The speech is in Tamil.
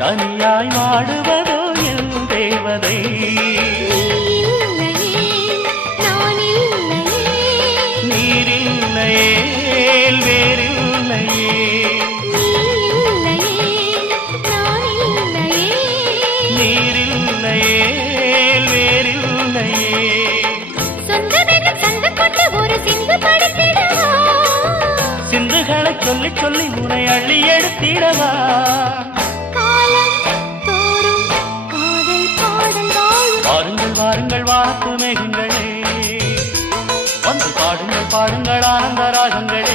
தனியாய் வாடுவதோ என் தேவதை. நீரில்லையே வேறில்லையே, நீரில்லையே வேறில்லையே. சிந்துகளை சொல்லி சொல்லி உனை அள்ளி எடுத்திடவா. வாருங்கள் வாருங்கள் வாத்து மேகங்களே, வந்து பாடுங்கள் பாடுங்கள் ஆனந்த ராகங்களே.